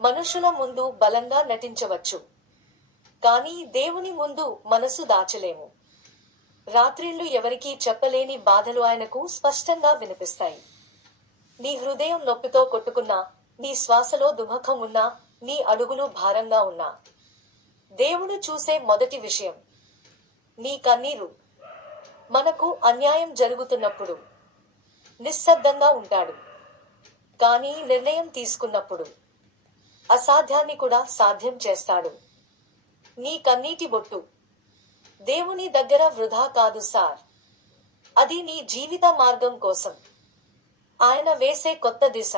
మనుషుల ముందు బలంగా నటించవచ్చు. కానీ దేవుని ముందు మనసు దాచలేము. రాత్రిళ్ళు ఎవరికీ చెప్పలేని బాధలు ఆయనకు స్పష్టంగా వినిపిస్తాయి. నీ హృదయం నొప్పితో కొట్టుకున్నా నీ శ్వాసలో దుమఖం ఉన్నా నీ అడుగులు భారంగా ఉన్నా. దేవుడు చూసే మొదటి విషయం నీ కన్నీరు. మనకు అన్యాయం జరుగుతున్నప్పుడు నిశ్శబ్దంగా ఉంటాడు. కానీ నిర్ణయం తీసుకున్నప్పుడు అసాధ్యాన్ని కూడా సాధ్యం చేస్తాడు. నీ కన్నీటి బొట్టు. దేవుని దగ్గర వృధా కాదు సార్. అది నీ జీవిత మార్గం కోసం. ఆయన వేసే కొత్త దిశ.